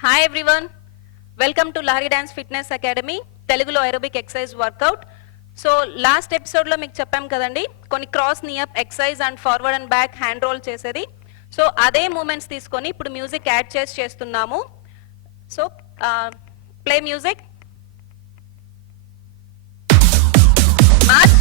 Hi everyone, welcome to Lahari Dance Fitness Academy, Telugulo Aerobic exercise workout. So last episode lo meeku cheppam kadandi konni cross knee up exercise and forward and back hand roll chesedi. So ade movements teeskoni ippudu music add chesi chestunnamu. So play music. March.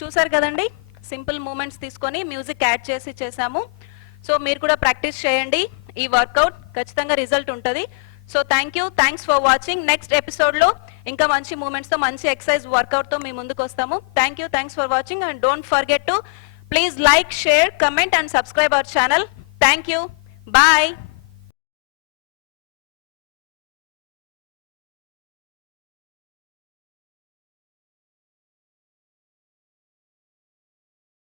చూసారు కదండి, simple moments తీసుకొని music add చేసి చేసాము. సో మీరు కూడా ప్రాక్టీస్ చేయండి, ఈ వర్కౌట్ ఖచ్చితంగా రిజల్ట్ ఉంటుంది. So thanks for watching. Next ఎపిసోడ్లో ఇంకా మంచి మూమెంట్స్తో మంచి ఎక్సర్సైజ్ వర్కౌట్తో మీ ముందుకు వస్తాము. Thanks for watching and don't forget to please like, share, comment and subscribe our channel. Thank you, bye.